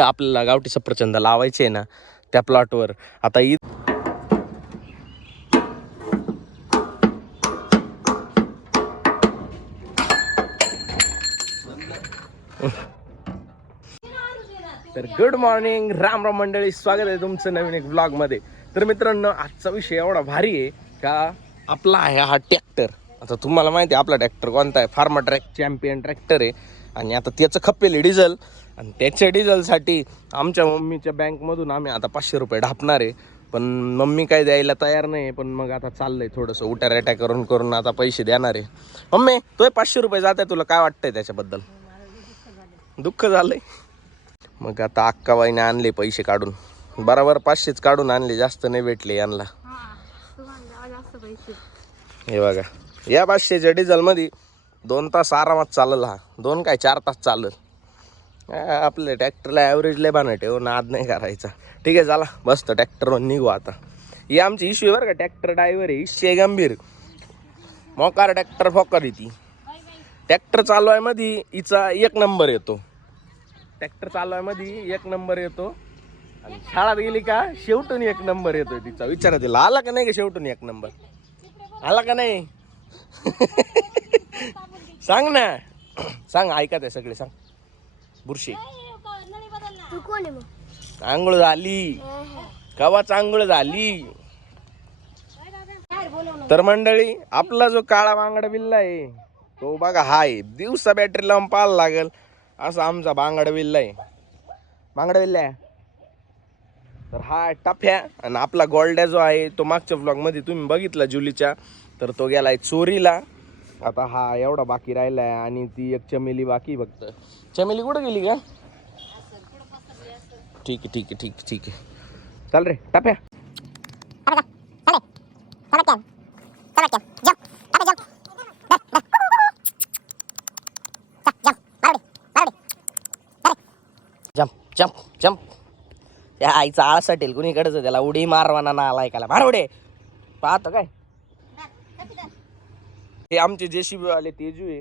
फक्त आपल्याला गावठी सफरचंद लावायचे आहे ना त्या प्लॉटवर आता ईद तर गुड मॉर्निंग राम राम मंडळी स्वागत आहे तुमचं नवीन एक ब्लॉगमध्ये तर मित्रांनो आजचा विषय एवढा भारी आहे का आपला आहे हा ट्रॅक्टर आता तुम्हाला माहिती आहे आपला ट्रॅक्टर कोणता आहे? फार्मा ट्रॅक चॅम्पियन ट्रॅक्टर आहे. आणि आता त्याचं खपेल डिझेल आणि त्याच्या डिझेलसाठी आमच्या मम्मीच्या बँकमधून आम्ही आता पाचशे रुपये ढापणार आहे. पण मम्मी काय द्यायला तयार नाही पण मग आता चाललंय थोडंसं उट्या करून करून आता पैसे देणार आहे. मम्मी तो पाचशे रुपये जात आहे तुला काय वाटतंय त्याच्याबद्दल? दुःख झालंय. मग आता अक्काबाईने आणले पैसे काढून. बरोबर पाचशेच काढून आणले जास्त नाही भेटले यांना. हे बघा या पाचशेच्या डिझेलमध्ये दोन तास आरामात चालेल हा. दोन काय चार तास चालल. आपले ट्रॅक्टरला ॲव्हरेज लय बाना ठेव हो, नाद नाही करायचा. ठीक आहे चला बसतो ट्रॅक्टरवर निघू आता. ही आमची इश्यू बरं का ट्रॅक्टर ड्रायव्हर आहे इश्यू गंभीर. मोकार ट्रॅक्टर फोकार ती. ट्रॅक्टर चालू आहे मध्ये हिचा एक नंबर येतो. ट्रॅक्टर चालवायमध्ये एक नंबर येतो. आणि शाळात गेली का शेवटून एक नंबर येतो तिचा. विचारा तिला आला का नाही का शेवटून एक नंबर? आला का नाही? सांग ना. सांग ऐका ते सगळे सांग. बुरशी. तू कोण आहे मग? आंघोळ झाली. कवाच आंघोळ झाली? तर मंडळी आपला जो काळा बांगडा बिल्ला आहे तो बघा हाय दिवसा बॅटरी लावून पाहायला लागल. असा आमचा बांगडा बिल्ला आहे. बांगडा बिल्ला आहे? तर हा टफ्या. आणि आपला गोल्ड्या जो आहे तो मागच्या ब्लॉगमध्ये तुम्ही बघितला जुलीच्या. तर तो गेलाय चोरीला. आता हा एवढा बाकी राहिलाय आणि ती एक चमेली बाकी फक्त. चमेली कुठं गेली का ठीक आहे ठीक आहे ठीक आहे ठीक आहे. चाल रे टाप्या. जम्प जम्प जम्प त्या आईचा आळस टेल कुणीकडेच त्याला उडी मारवाना ना आला ऐकायला मारवडे पाहतो काय? हे आमचे जेसीबी वाले तेजू आहे.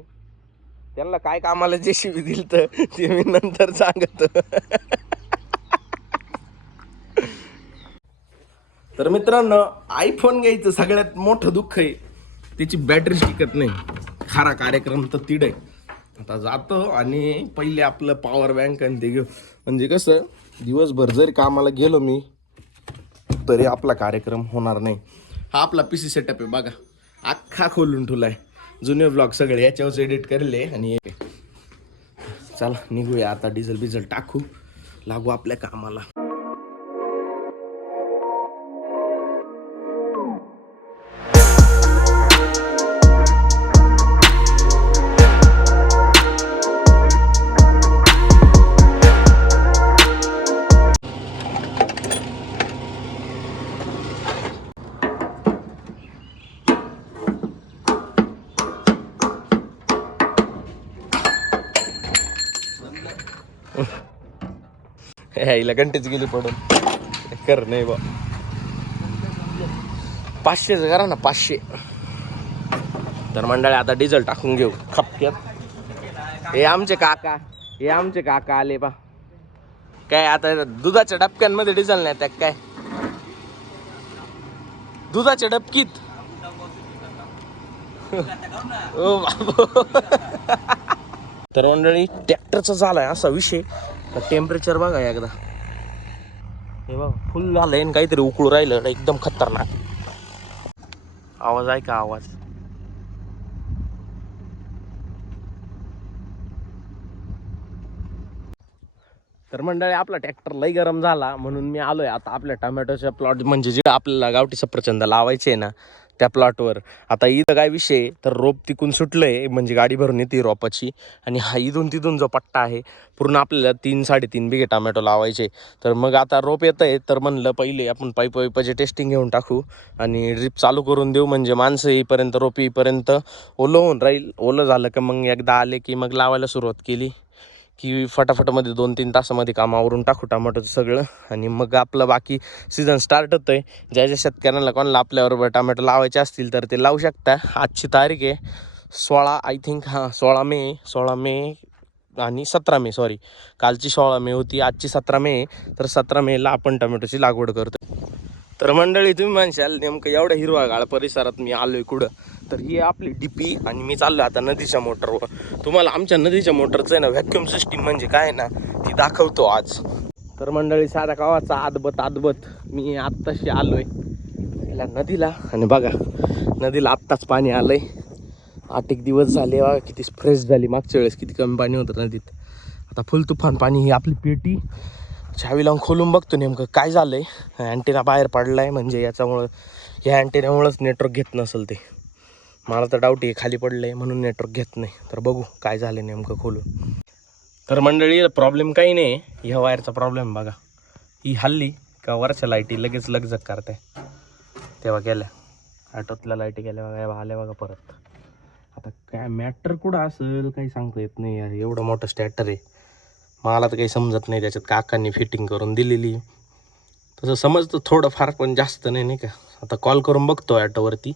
त्यांना काय कामाला जेसीबी दिल तर ते मी नंतर सांगतो. तर मित्रांनो आयफोन घ्यायचं सगळ्यात मोठं दुःख आहे. त्याची बॅटरी टिकत नाही. खरा कार्यक्रम तर तिड आहे. आता जातो आणि पहिले आपलं पॉवर बँक आणि ते घेऊ. म्हणजे कसं दिवसभर जरी कामाला गेलो मी तरी आपला कार्यक्रम होणार नाही. हा आपला पी सी सेटअप आहे बघा. अख्खा खोलून ठेवलाय. जुने ब्लॉग सगळे याच्यावरच एडिट करले आणि चला निघूया आता डिझेल बिझेल टाकू. लागू आपल्या कामाला. ह्याला घंटेच गेली पडून. कर नाही बा. पाचशेच करा ना पाचशे. तर मंडळी आता डिझेल टाकून घेऊ. खपक्यात. हे आमचे काका हे आमचे काका आले बा. काय आता दुधाच्या डबक्यांमध्ये डिझेल नाही त्या काय? दुधाच्या डबकीत. ओ बाबो. तर मंडळी ट्रॅक्टरचा झालाय असा विषय. टेम्परेचर बघा एकदा. हे बघा फुल झालंय आणि काहीतरी उकळू राहिलं एकदम खतरनाक. आवाज आहे का आवाज? तर मंडळी आपला ट्रॅक्टर लई गरम झाला म्हणून मी आलोय. आता आपल्या टोमॅटोच्या प्लॉट म्हणजे जे आपल्याला गावठी सफरचंद लावायचे ना त्या प्लॉटवर आता इथं काय विषय आहे, तर रोप तिकून सुटलंय म्हणजे गाडी भरून येते रोपाची. आणि हा इथून तिथून जो पट्टा आहे पूर्ण आपल्याला तीन साडेतीन बिघे टोमॅटो लावायचे. तर मग आता रोप येत आहे तर म्हणलं पहिले आपण पाईप वाईपाचे टेस्टिंग घेऊन टाकू आणि ड्रीप चालू करून देऊ. म्हणजे माणसं येईपर्यंत रोप येईपर्यंत ओलं होऊन राहील. ओलं झालं का मग एकदा आले की मग लावायला सुरुवात केली. की फटाफटमध्ये दोन तीन तासामध्ये काम आवरून टाकू टमाटोचं सगळं आणि मग आपलं बाकी सीझन स्टार्ट होतं आहे ज्या ज्या शेतकऱ्यांना कोणाला आपल्याबरोबर टमॅटो लावायचे असतील तर ते लावू शकता. आजची तारीख आहे सोळा आय थिंक हां सोळा मे सोळा मे आणि सतरा मे सॉरी कालची सोळा मे होती आजची सतरा मे तर सतरा मेला आपण टोमॅटोची लागवड करतो तर मंडळी तुम्ही म्हणशाल नेमकं एवढ्या हिरवागाळ परिसरात मी आलो आहे कुठं? तर ही आपली डीपी आणि मी चाललो आता नदीच्या मोटरवर. तुम्हाला आमच्या नदीच्या मोटरचं आहे ना व्हॅक्युम सिस्टीम म्हणजे काय आहे ना ती दाखवतो आज. तर मंडळी साधा गावाचा आदबत आदबत मी आत्ताशी आलोय. पहिल्या नदीला. आणि बघा नदीला आत्ताच पाणी आलंय. आठ एक दिवस झाले बघा किती फ्रेश झाली. मागच्या वेळेस किती कमी पाणी होतं नदीत. आता फुल तुफान पाणी ही आपली पेटी. चावी लावून खोलून बघतो नेमकं काय झालंय. अँटेना बाहेर पडलाय म्हणजे याच्यामुळं ह्या अँटेनामुळंच नेटवर्क घेत नसेल ते. मला तर डाऊट आहे खाली पडलंय म्हणून नेटवर्क घेत नाही. तर बघू काय झालं नेमकं खोलून. तर मंडळी प्रॉब्लेम काही नाही. ह्या वायरचा प्रॉब्लेम बघा. ही हल्ली का वरच्या लाईटी लगेच लगजग करते. तेव्हा गेल्या. ऑटोतल्या लाईटी गेल्या बघा या आल्या बघा परत. आता काय मॅटर कुठं असेल काही सांगता येत नाही. यार एवढं मोठं स्टॅटर आहे. मला तर काही समजत नाही त्याच्यात काकांनी फिटिंग करून दिलेली. तसं समजतं थोडंफार पण जास्त नाही नाही का? आता कॉल करून बघतो ॲटोवरती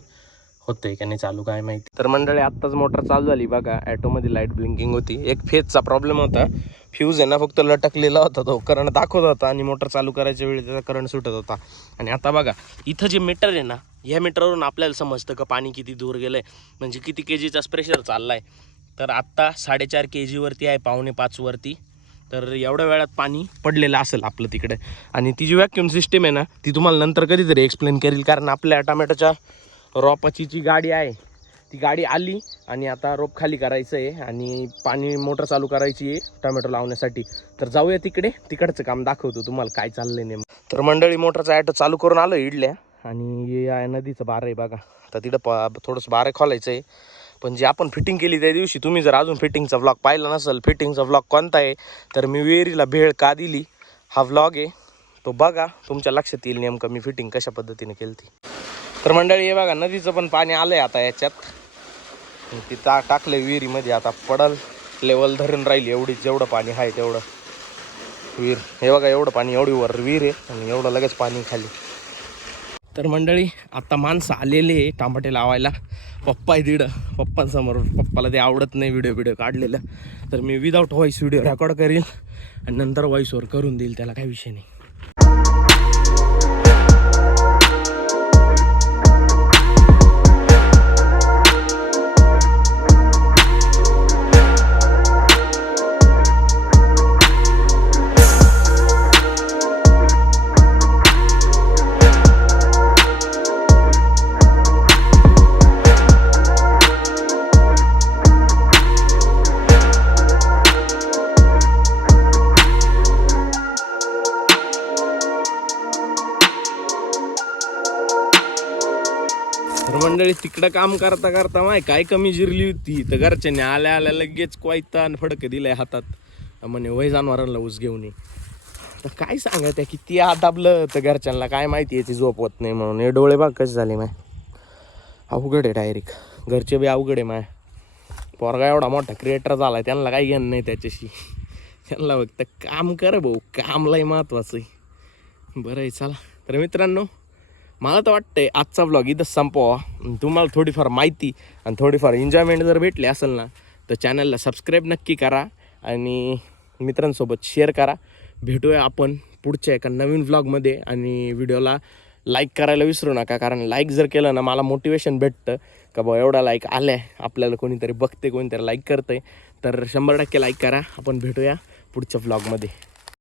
होतंय का नाही चालू काय माहिती. तर मंडळी आत्ताच मोटर चालू झाली बघा. ॲटोमध्ये लाइट ब्लिंकिंग होती. एक फेजचा प्रॉब्लेम होता. फ्यूज आहे ना फक्त लटकलेला होता तो. करंट दाखवत होता आणि मोटर चालू करायच्या वेळी त्याचा करंट सुटत होता. आणि आता बघा इथं जे मीटर आहे ना ह्या मीटरवरून आपल्याला समजतं का पाणी किती दूर गेलं आहे म्हणजे किती के जीचा प्रेशर चालला आहे तर आत्ता साडेचार के जीवरती आहे पावणे पाचवरती तर एवढ्या वेळात पाणी पडलेलं असेल आपलं तिकडे. आणि ती जी व्हॅक्युम सिस्टीम आहे ना ती तुम्हाला नंतर कधीतरी एक्सप्लेन करेल. कारण आपल्या टमॅटोच्या रोपाची जी गाडी आहे. ती गाडी आली आणि आता रोप खाली करायचं आहे आणि पाणी मोटर चालू करायची आहे टोमॅटो लावण्यासाठी. तर जाऊया तिकडे. तिकडचं काम दाखवतो तुम्हाला काय चाललंय नेमकं. तर मंडळी मोटरचा ॲटो चालू करून आलो इडल्या आणि हे आहे नदीचं बार आहे बघा. तर तिथं प थोडंसं बार खोलायचं आहे पण जे आपण फिटिंग केली त्या दिवशी तुम्ही जर अजून फिटिंगचा व्लॉग पाहिला नसेल फिटिंगचा व्लॉग कोणता आहे तर मी विहिरीला भेळ का दिली? हा व्लॉग आहे. तो बघा तुमच्या लक्षात येईल नेमकं मी फिटिंग कशा पद्धतीने केली ती तर मंडळी हे बघा नदीचं पण पाणी आलंय आता याच्यात. ती ता टाकलं विहिरीमध्ये आता पडल लेवल धरून राहील एवढी जेवढं पाणी आहे तेवढं. विहीर हे बघा एवढं पाणी एवढी वर विहीर आहे आणि एवढं लगेच पाणी खाली. तर मंडळी आता माणसं आलेले आहे टामाटे लावायला. पप्पा आहे दीड पप्पांसमोर पप्पाला ते आवडत नाही व्हिडिओ व्हिडिओ काढलेलं. तर मी विदाऊट व्हॉईस व्हिडिओ रेकॉर्ड करीन आणि नंतर व्हॉईसवर करून देईल त्याला काही विषय नाही. इकडं काम करता करता माय काय कमी जिरली होती. तर घरच्यांनी आल्या आल्या लगेच कोयता आणि फडकं दिलंय हातात. म्हणे वय जनावरांना ऊस घेऊन ये. तर काय सांगा त्या किती दाबलं तर घरच्यांना काय माहिती आहे ती झोप होत नाही म्हणून. हे डोळे बाग कसे झाले माय. अवघड आहे डायरेक्ट घरचे बी अवघड आहे माय. पोरगा एवढा मोठा क्रिएटर झालाय त्यांना काही घेणं नाही त्याच्याशी. त्यांना फक्त काम कर भाऊ. कामलाही महत्त्वाचं महत्वाचं आहे. बरं आहे चला. तर मित्रांनो मला तर वाटतंय आजचा ब्लॉग इथं संपवा. आणि तुम्हाला थोडीफार माहिती आणि थोडीफार एन्जॉयमेंट जर भेटली असेल ना तर चॅनलला सबस्क्राईब नक्की करा आणि मित्रांसोबत शेअर करा. भेटूया आपण पुढच्या एका नवीन व्लॉगमध्ये आणि व्हिडिओला लाईक करायला विसरू नका कारण लाईक जर केलं ना मला मोटिवेशन भेटतं. का बा एवढा लाईक आल्या. आपल्याला कोणीतरी बघते कोणीतरी लाईक करतंय. तर शंभर टक्के लाईक करा. आपण भेटूया पुढच्या व्लॉगमध्ये